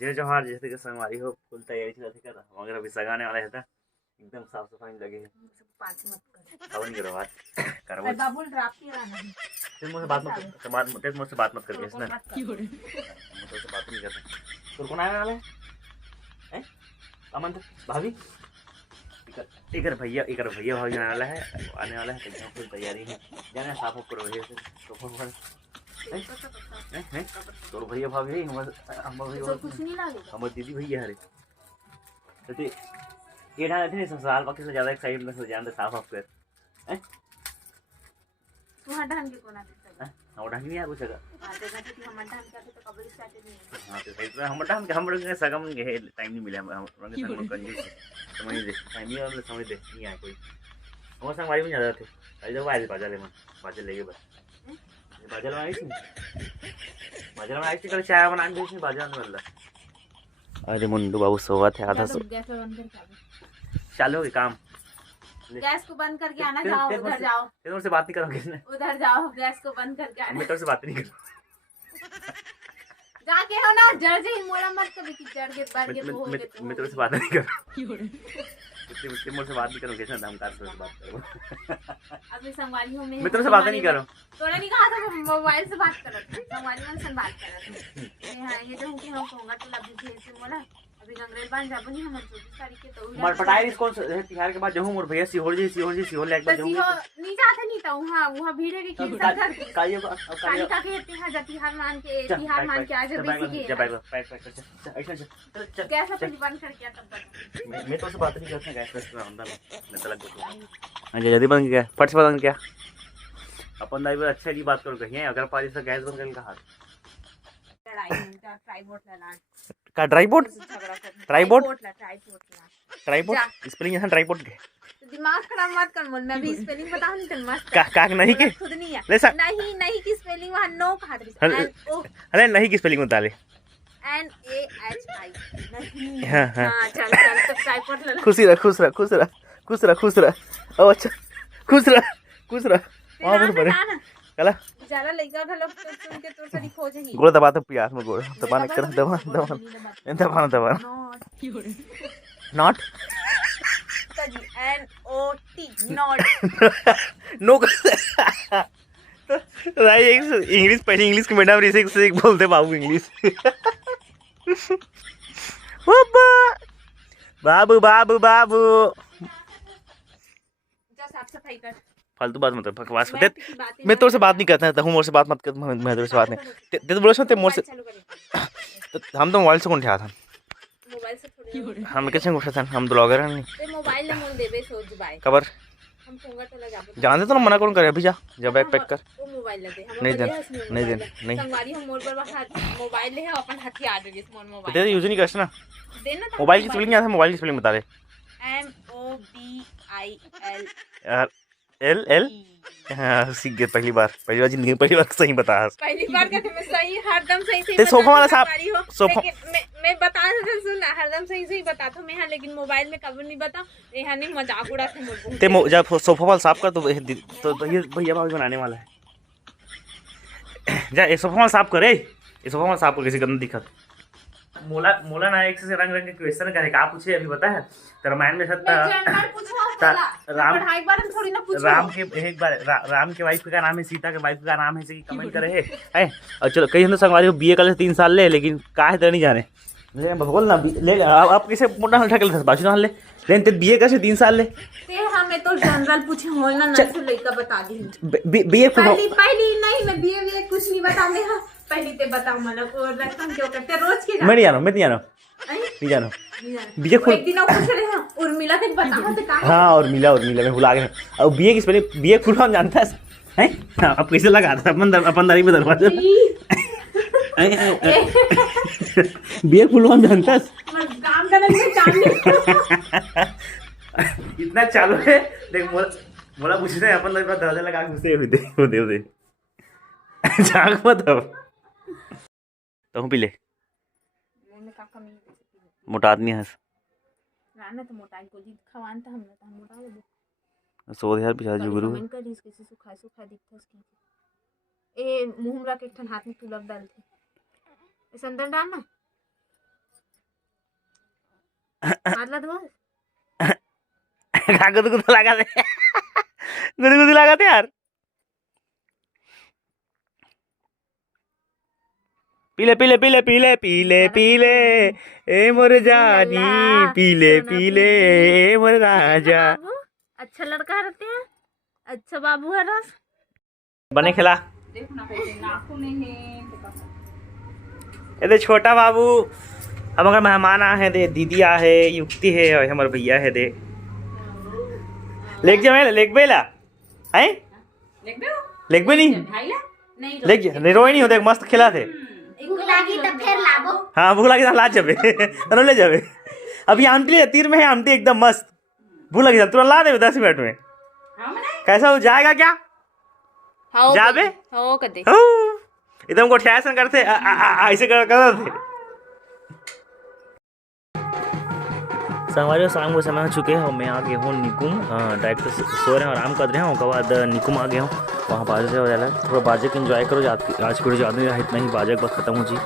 जय जोहार जैसे कि संगवारी हो फुल तैयारी चला थी कर मगर अभी सगाने वाला है था एकदम साफ सफाई में लगे हैं। बात मत कर। अब नहीं करो बात करो अरे बाबुल ड्राफ्ट ही रहा नहीं। फिर मुझसे बात मत करके इसने मुझसे बात नहीं करता। तो कौन आने वाला है अमन भाभी इकर भैया भाभी आने वाला है तो फुल तैयारी है जाने साफ उफ करो भैया तो तोर भैया भाभी तो कुछ नहीं लागेगा। हमर दीदी भैया हरे तो ये ढंग थे ससुराल पक्ष से ज्यादा एक्साइट में जान दे साफ कर तू हट ढंग के कोना सकता है और ढंग नहीं आ कुछ अगर आते जाते कि हम ढंग के तो कबल स्टार्ट नहीं है। हां तो सही तो हम लोग के सगम के टाइम नहीं मिला हम लोग के संग कंजूस समझ दे टाइम नहीं वाले समझ दे नहीं आया कोई हम संग वाली में ज्यादा थे आई जब आए बाजार में बाजार लेके बस बाजार में आई थी कल चाय बना दी थी बाजार में वाला। अरे मुंडू बाबू सोवा थे आधा सो गैस बंद करके चालू के काम गैस को बंद करके आना। जाओ उधर जाओ तेरे से बात नहीं करोगे इसने उधर जाओ गैस को बंद करके आना। मैं तेरे से बात नहीं करूं जाके हो ना जड़ से ही मोड़ा मत कभी कि चढ़ के बढ़ के हो के मैं तेरे से बात नहीं करूं इतने मुझसे बात नहीं करोगे कैसे हम कार से बात करूं अभी संगवाली हो मैं तेरे से बात नहीं कर रहा हूं तोड़ा नहीं कहा था मोबाइल से बात कर रहा था संगवाली से बात कर रहा था। हां ये जो कि हम होगा तो लभी भेज से बोला अभी गंगरेल बांध जाबो नहीं हम 24 तारीख के तो मर पटाई इसको तिहार के बाद जाऊं मोर भैया सिहोर जी ले एक बार जाऊं नहीं जाते नहीं तो वहां भीड़ है कि घर कालियो काली का कहते हैं जाति हार मान के आज बेसी के पैक गैस अपनी बंद कर किया तब मैं तो से बात नहीं करता गैस पे अंदर मैं तलक को हां जल्दी बंद किया फट से बंद किया अपन दाई अच्छा जी बात करो कहिए अगर पारी से गैस बंद करके कहा ट्राइपॉड स्पेलिंग है ट्राइपॉड के दिमाग खराब मत कर मोल मैं भी स्पेलिंग बताऊं नहीं तेरे मस्त का नहीं के खुद नहीं है नहीं की स्पेलिंग वहां नो कहा था अरे नहीं की स्पेलिंग बता ले NAHI नहीं हां चल तो ट्राइपॉड ले खुश रह ओ अच्छा खुश रह और बड़े चला ज्यादा लइका घलो तो सुन के तोर सरी खोजही गोड़ दबा तो प्यार में गोड़ दबाने कर दबा नॉट जी NOT नॉट नो राय इंग्लिश पहले इंग्लिश के मैडम रे से बोलते बाबू इंग्लिश बाबू जा साफ सफाई कर फालतू बात मत बकवास मत मैं तोर से बात नहीं करता था हूं मोर से बात मत कर मैं तोर से बात नहीं ते तो बोलो सुन ते मोर से हम तो मोबाइल से कौन उठा था मोबाइल से थोड़ी हम कैसे उठा था हम ब्लॉगर हैं नहीं ते मोबाइल ले मोल देबे सोच बाय खबर हम फोंगा तो लगा जानते तो ना मना कौन करे अभी जा जब बैग पैक कर वो मोबाइल ले दे नहीं संगवारी हम मोर पर मोबाइल ले अपन हथियार दे मोर मोबाइल तेरे यूज नहीं करस ना देना मोबाइल की स्पेलिंग क्या था मोबाइल की स्पेलिंग बता दे MOBIL हाँ सीख गए पहली बार जिंदगी में पहली बार सही बता पहली बार कहते मैं सही हरदम सही ते सोफा वाला साहब सोफा मैं बता रहा सुन हरदम सही बताता मैं यहाँ लेकिन मोबाइल में कभी नहीं बता यहाँ नहीं मजाक उड़ाते मुझको ते जब सोफा वाला साफ कर तो ये भैया भाभी बनाने वाला है जा ये सोफा वाला साफ करे ये सोफा वाला साफ कर किसी गंदा दिखत मोला ना एक से रंग के क्वेश्चन करे का पूछे अभी पता है रामायण में राम के वाइफ का नाम है सीता के वाइफ का नाम है कि कमेंट करे है और चलो कई हिंदू संगवारी बीए कर 3 साल ले लेकिन का है तो नहीं जाने ले बोल ना ले आप कैसे मोटा ढकल बाजू ना ले लेकिन ते बीए कैसे 3 साल ले ते हमें तो जनरल पूछे हो ना ना से लइका बता दी बीए पहली नहीं मैं बीए कुछ नहीं बताने हां पहली ते बताओ मतलब और रकम क्यों करते रोज के मैं नहीं जानो बीए खुद एक दिन और पूछ रहे हैं उर्मिला के बताओ तो का हां और मिला मैं भुला गया और बीए की स्पेलिंग बीए फुल फॉर्म जानता है अब कैसे लगा था अपन दारी में दरवाजा बीए फुल फॉर्म जानता है काम करने में काम इतना चालू है देख बोला पूछते हैं अपन दरवाजा लगा के घुसे दे झांक मत अब तो पी ले मोटा आदमी है राना तो मोटा को जी खवान था हमने तो हम मोटा दे सो यार पिछा जो गुरु कमेंट कर किसी सुखा दिखता इसकी ए मुंह में रख एक ठन हाथ में तू लग डाल थे इस अंदर डालना मारला तो गुदगुद लगा दे गुदगुद लगा दे यार पीले पीले पीले पीले पीले पीले ए मोर जानी पीले पीले ए मोर राजा बाबू अच्छा लड़का रहते हैं अच्छा बाबू है रस बने खिला ये छोटा बाबू हम अगर मेहमान आ है दे दीदी आ है युक्ति है और हमारे भैया है दे लेक जा लेक बेला हैं लेक बे नहीं लेक नहीं रोई नहीं होते मस्त खिला थे लागी तो फिर लाबो हाँ भूख लगी ला जाबे तनो ले जाबे अभी आमटी ले तीर में है आमटी एकदम मस्त भूख लगी तुरंत ला दे 10 मिनट में कैसा हो जाएगा क्या जाबे हो कदे एकदम को ठैसन करते ऐसे करते थे संगवारी शाम को समय हो चुके हैं और मैं आ गया हूँ निकुम डायरेक्ट सो रहे हैं और आराम कर रहे हैं उसके बाद निकुम आ गया हूँ वहाँ बाजे से हो जाएगा थोड़ा बाजे को एंजॉय करो आज की वीडियो ज़्यादा इतना ही बाजे के बाद खत्म हो जी